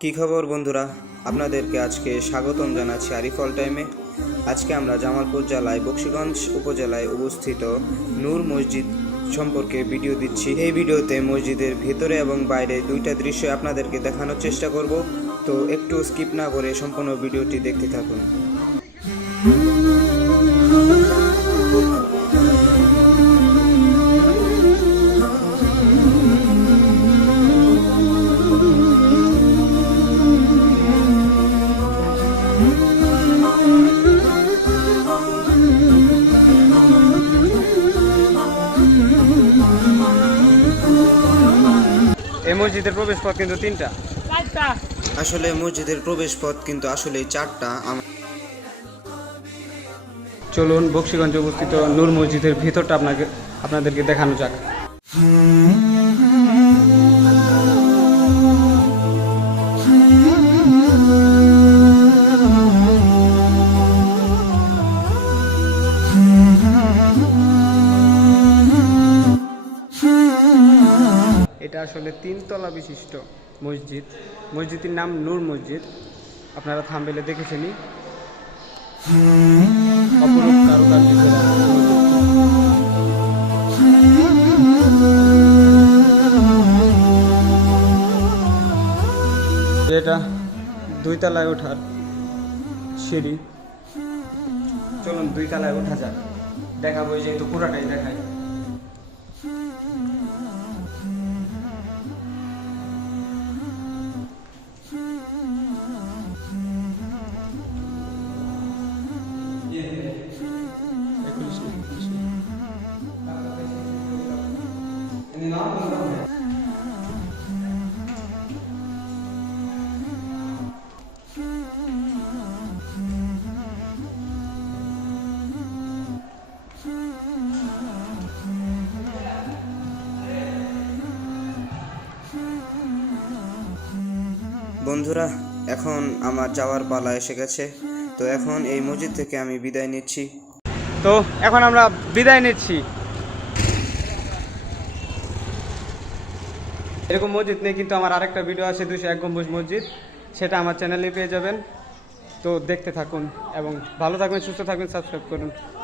কি খবর বন্ধুরা, আপনাদেরকে আজকে স্বাগতম জানাচ্ছি আরিফ অল টাইমে। আজকে আমরা জামালপুর জেলায় বকশীগঞ্জ উপজেলায় অবস্থিত নূর মসজিদ সম্পর্কে ভিডিও দিচ্ছি। এই ভিডিওতে মসজিদের ভেতরে এবং বাইরে দুইটা দৃশ্য আপনাদেরকে দেখানোর চেষ্টা করব, তো একটু স্কিপ না করে সম্পূর্ণ ভিডিওটি দেখতে থাকুন। এই মসজিদের প্রবেশ পথ কিন্তু তিনটা। আসলে মসজিদের প্রবেশ পথ কিন্তু আসলে চারটা। চলুন বকশীগঞ্জে অবস্থিত নূর মসজিদের ভিতরটা আপনাদেরকে দেখানো যাক। এটা আসলে 3 তলা বিশিষ্ট মসজিদ। মসজিদের নাম নূর মসজিদ। আপনারা থাম্বনেলে দেখেছেনই। অপরূপ কারুকার্য করা এটা 2 তলায় ওঠার সিঁড়ি। চলুন 2 তলায় ওঠা যাক, দেখাবো। যেহেতু পুরাটাই দেখাই। বন্ধুরা, এখন আমার যাওয়ার পালা এসে গেছে, তো এখন এই মসজিদ থেকে আমি বিদায় নিচ্ছি। তো এখন আমরা বিদায় নিচ্ছি। এরকম মসজিদ নিয়ে কিন্তু আমার আরেকটা ভিডিও আছে, 201 গম্বুজ মসজিদ। সেটা আমার চ্যানেলে পেয়ে যাবেন। তো দেখতে থাকুন এবং ভালো থাকবেন, সুস্থ থাকবেন, সাবস্ক্রাইব করুন।